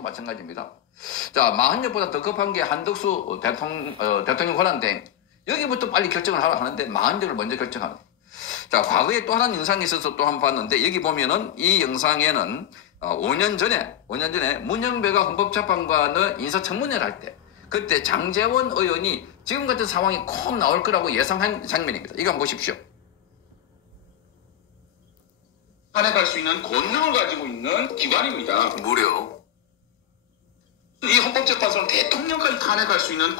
대통령도 마찬가지입니다. 자, 마흔년보다 더 급한 게 한덕수 대통령 권한대행. 여기부터 빨리 결정을 하라 하는데 마흔년을 먼저 결정하는. 자, 과거에 또 하나는 영상이 있어서 또 한번 봤는데 여기 보면은 이 영상에는 5년 전에 문영배가 헌법재판관의 인사청문회를 할 때 그때 장제원 의원이 지금 같은 상황이 꼭 나올 거라고 예상한 장면입니다. 이거 한번 보십시오. 탄핵할 수 있는 권능을 가지고 있는 기관입니다. 무려 이 헌법재판소는 대통령까지 탄핵할 수 있는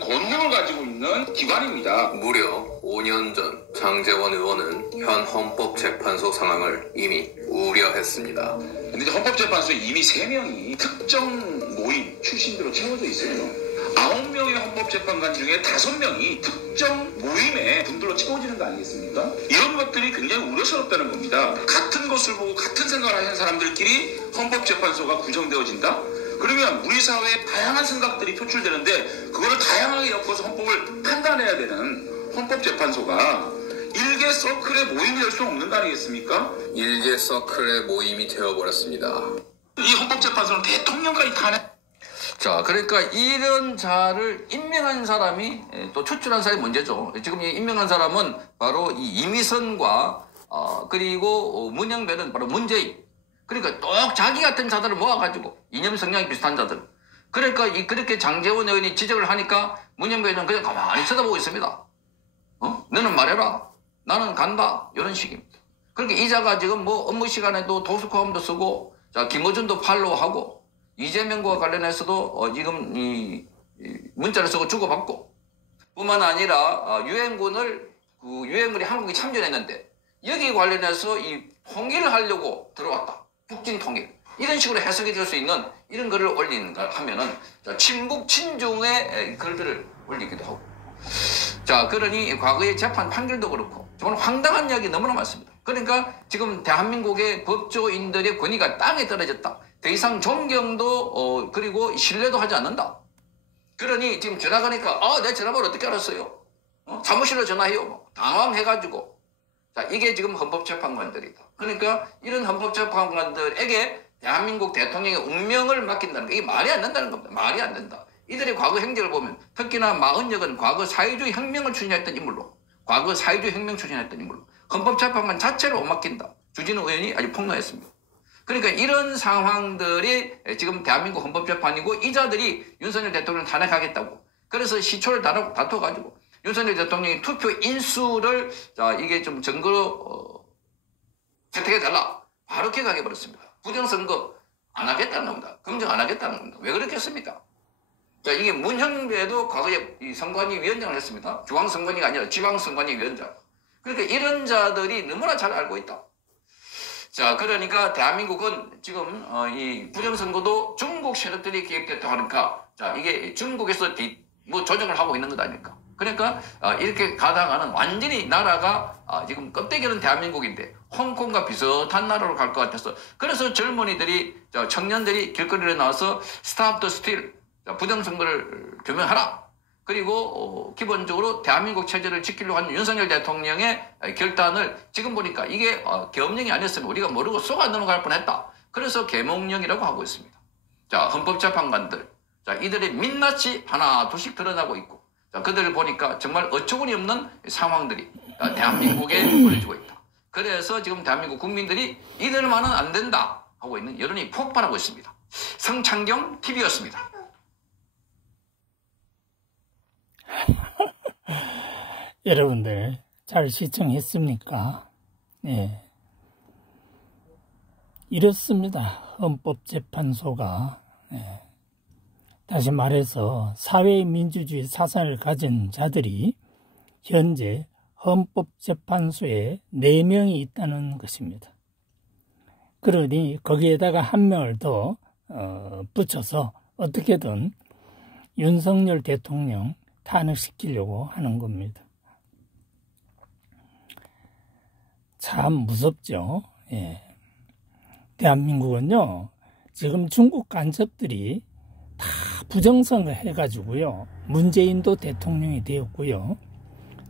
권능을 가지고 있는 기관입니다. 무려 5년 전 장제원 의원은 현 헌법재판소 상황을 이미 우려했습니다. 근데 헌법재판소에 이미 3명이 특정 모임 출신들로 채워져 있어요. 9명의 헌법재판관 중에 5명이 특정 모임의 분들로 채워지는 거 아니겠습니까? 이런 것들이 굉장히 우려스럽다는 겁니다. 같은 것을 보고 같은 생각을 하는 사람들끼리 헌법재판소가 구성되어진다? 그러면 우리 사회에 다양한 생각들이 표출되는데 그거를 다양하게 엮어서 헌법을 판단해야 되는 헌법재판소가 일개 서클의 모임이 될 수는 없는 거 아니겠습니까? 일개 서클의 모임이 되어버렸습니다. 이 헌법재판소는 대통령까지 탄핵. 자, 그러니까 이런 자를 임명한 사람이 또 추출한 사람이 문제죠. 지금 이 임명한 사람은 바로 이 이미선과 그리고 문영배는 바로 문재인. 그러니까 똑 자기 같은 자들을 모아가지고 이념 성향이 비슷한 자들. 그러니까 그렇게 장제원 의원이 지적을 하니까 문영배 의원은 그냥 가만히 쳐다보고 있습니다. 너는 말해라. 나는 간다. 이런 식입니다. 그러니까 이자가 지금 뭐 업무 시간에도 도수코함도 쓰고, 자, 김어준도 팔로우하고, 이재명과 관련해서도 지금 이 문자를 쓰고 주고받고, 뿐만 아니라 유엔군이 한국에 참전했는데 여기 관련해서 이 통일을 하려고 들어왔다. 북진 통일. 이런 식으로 해석이 될 수 있는 이런 글을 올리는가 하면은 친북 친중의 글들을 올리기도 하고. 자, 그러니 과거의 재판 판결도 그렇고 정말 황당한 이야기 너무나 많습니다. 그러니까 지금 대한민국의 법조인들의 권위가 땅에 떨어졌다. 더 이상 존경도 그리고 신뢰도 하지 않는다. 그러니 지금 전화 가니까 내 전화번호 어떻게 알았어요? 사무실로 전화해요. 당황해가지고. 자, 이게 지금 헌법재판관들이다. 그러니까 이런 헌법재판관들에게 대한민국 대통령의 운명을 맡긴다는 거, 이게 말이 안 된다는 겁니다. 말이 안 된다. 이들의 과거 행적을 보면 특히나 마은혁은 과거 사회주의 혁명을 추진했던 인물로, 헌법재판관 자체를 못 맡긴다. 주진우 의원이 아주 폭로했습니다. 그러니까 이런 상황들이 지금 대한민국 헌법재판이고 이 자들이 윤석열 대통령을 탄핵하겠다고. 그래서 시초를 다퉈가지고 윤석열 대통령이 투표 인수를 이게 좀 증거로 채택해달라. 바로 개각해버렸습니다. 부정선거 안 하겠다는 겁니다. 검증 안 하겠다는 겁니다. 왜 그렇겠습니까? 자, 이게 문형배도 과거에 이 선관위 위원장을 했습니다. 중앙선관위가 아니라 지방선관위 위원장. 그러니까 이런 자들이 너무나 잘 알고 있다. 자, 그러니까 대한민국은 지금 이 부정선거도 중국 세력들이 기획됐다고 하니까 자, 이게 중국에서 조정을 하고 있는 것 아닙니까? 그러니까 이렇게 가다가는 완전히 나라가 지금 껍데기는 대한민국인데 홍콩과 비슷한 나라로 갈 것 같아서 그래서 젊은이들이 청년들이 길거리에 나와서 스탑 더 스틸 부정선거를 규명하라. 그리고 기본적으로 대한민국 체제를 지키려고 하는 윤석열 대통령의 결단을 지금 보니까 이게 계엄령이 아니었으면 우리가 모르고 쏘아 넘어갈 뻔했다. 그래서 계몽령이라고 하고 있습니다. 자, 헌법재판관들. 자, 이들의 민낯이 하나 둘씩 드러나고 있고 자, 그들을 보니까 정말 어처구니 없는 상황들이 대한민국에 벌어지고 있다. 그래서 지금 대한민국 국민들이 이들만은 안 된다 하고 있는 여론이 폭발하고 있습니다. 성창경 TV였습니다. 여러분들 잘 시청했습니까? 네. 이렇습니다. 헌법재판소가 다시 말해서 사회의 민주주의 사상을 가진 자들이 현재 헌법재판소에 4명이 있다는 것입니다. 그러니 거기에다가 1명을 더 붙여서 어떻게든 윤석열 대통령 탄핵시키려고 하는 겁니다. 참 무섭죠. 예. 대한민국은요, 지금 중국 간첩들이 다 부정선거 해가지고요, 문재인도 대통령이 되었고요,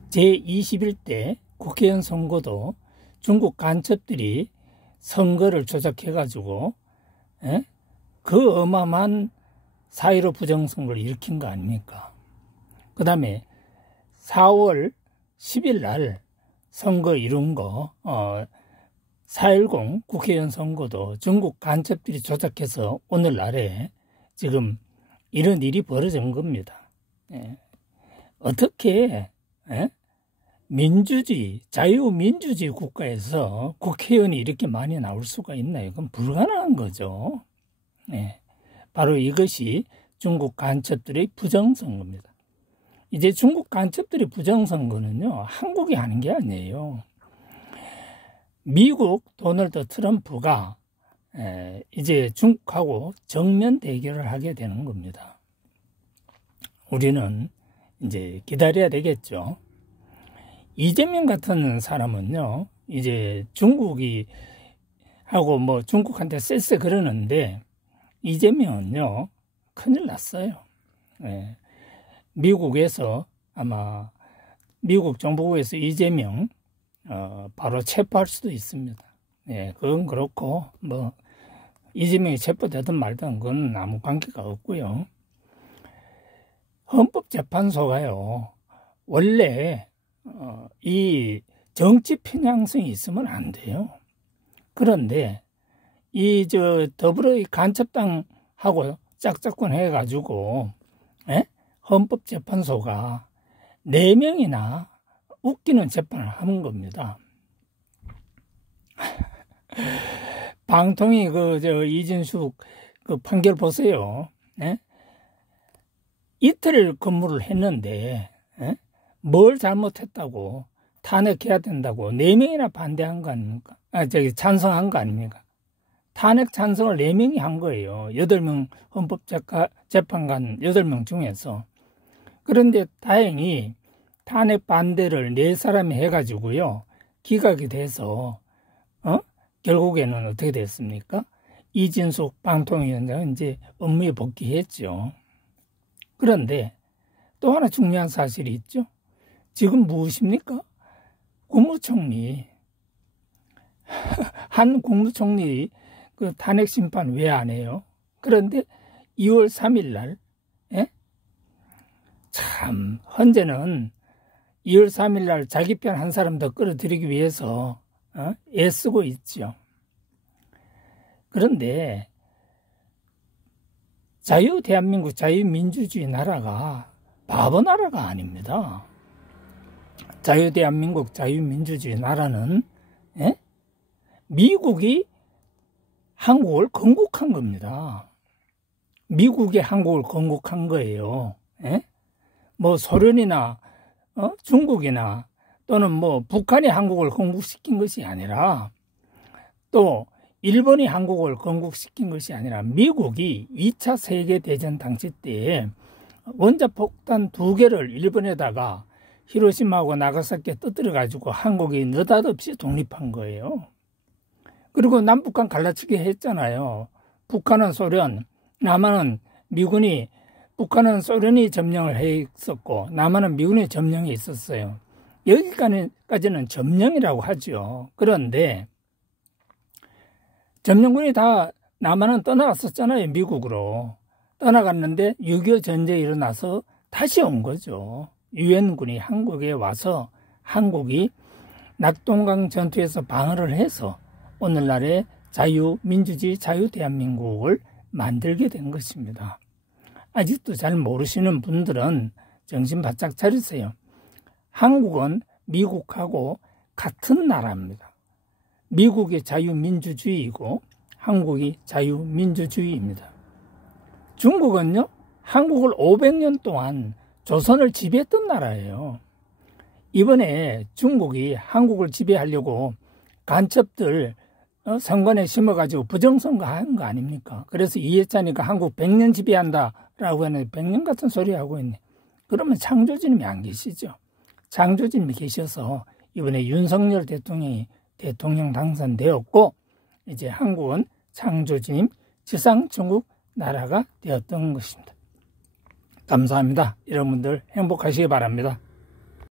제21대 국회의원 선거도 중국 간첩들이 선거를 조작해가지고 그 어마어마한 4.15 부정선거를 일으킨 거 아닙니까? 그 다음에 4월 10일 날 선거 이룬 거 4.10 국회의원 선거도 중국 간첩들이 조작해서 오늘날에 지금 이런 일이 벌어진 겁니다. 어떻게 민주주의, 자유민주주의 국가에서 국회의원이 이렇게 많이 나올 수가 있나요? 그건 불가능한 거죠. 바로 이것이 중국 간첩들의 부정선거입니다. 이제 중국 간첩들의 부정선거는요, 한국이 하는 게 아니에요. 미국 도널드 트럼프가 이제 중국하고 정면 대결을 하게 되는 겁니다. 우리는 이제 기다려야 되겠죠. 이재명 같은 사람은요, 이제 중국이 하고 뭐 중국한테 쎄쎄 그러는데, 이재명은요, 큰일 났어요. 미국에서 아마 미국 정부에서 이재명 바로 체포할 수도 있습니다. 그건 그렇고 뭐 이재명이 체포되든 말든 그건 아무 관계가 없고요. 헌법재판소가요, 원래 이 정치 편향성이 있으면 안 돼요. 그런데 이 더불어의 간첩당하고 짝짝꿍 해가지고 헌법재판소가 4명이나 웃기는 재판을 하는 겁니다. 방통위 이진숙 그 판결 보세요. 이틀 근무를 했는데 뭘 잘못했다고 탄핵해야 된다고 4명이나 반대한 거 아닙니까? 찬성한 거 아닙니까? 탄핵 찬성을 4명이 한 거예요. 8명 헌법재판관 8명 중에서. 그런데 다행히 탄핵 반대를 4사람이 해가지고요, 기각이 돼서 결국에는 어떻게 됐습니까? 이진숙 방통위원장은 이제 업무에 복귀했죠. 그런데 또 하나 중요한 사실이 있죠. 지금 무엇입니까? 국무총리 한 국무총리 그 탄핵 심판 왜 안 해요? 그런데 2월 3일 날 참 헌재는 2월 3일 날 자기 편 한 사람 더 끌어들이기 위해서 애쓰고 있죠. 그런데 대한민국 자유민주주의 나라가 바보 나라가 아닙니다. 대한민국 자유민주주의 나라는 미국이 한국을 건국한 겁니다. 미국이 한국을 건국한 거예요. 뭐 소련이나 중국이나 또는 뭐 북한이 한국을 건국시킨 것이 아니라, 또 일본이 한국을 건국시킨 것이 아니라 미국이 2차 세계대전 당시 때 원자폭탄 2개를 일본에다가 히로시마하고 나가사키에 떠들어가지고 한국이 느닷없이 독립한 거예요. 그리고 남북한 갈라치기 했잖아요. 북한은 소련, 남한은 미군이, 북한은 소련이 점령을 했었고 남한은 미군이 점령이 있었어요. 여기까지는 점령이라고 하죠. 그런데 점령군이 다 남한은 떠나갔었잖아요. 미국으로. 떠나갔는데 6.25 전쟁이 일어나서 다시 온 거죠. 유엔군이 한국에 와서 한국이 낙동강 전투에서 방어를 해서 오늘날의 자유민주주의 자유대한민국을 만들게 된 것입니다. 아직도 잘 모르시는 분들은 정신 바짝 차리세요. 한국은 미국하고 같은 나라입니다. 미국이 자유민주주의이고 한국이 자유민주주의입니다. 중국은요, 한국을 500년 동안 조선을 지배했던 나라예요. 이번에 중국이 한국을 지배하려고 간첩들 선관에 심어가지고 부정선거 한 거 아닙니까? 그래서 이해찬이가 한국 100년 지배한다라고 하는데 100년 같은 소리 하고 있네. 그러면 창조주님이 안 계시죠? 창조주님이 계셔서 이번에 윤석열 대통령이 대통령 당선되었고, 이제 한국은 창조주님 지상천국 나라가 되었던 것입니다. 감사합니다. 여러분들 행복하시기 바랍니다.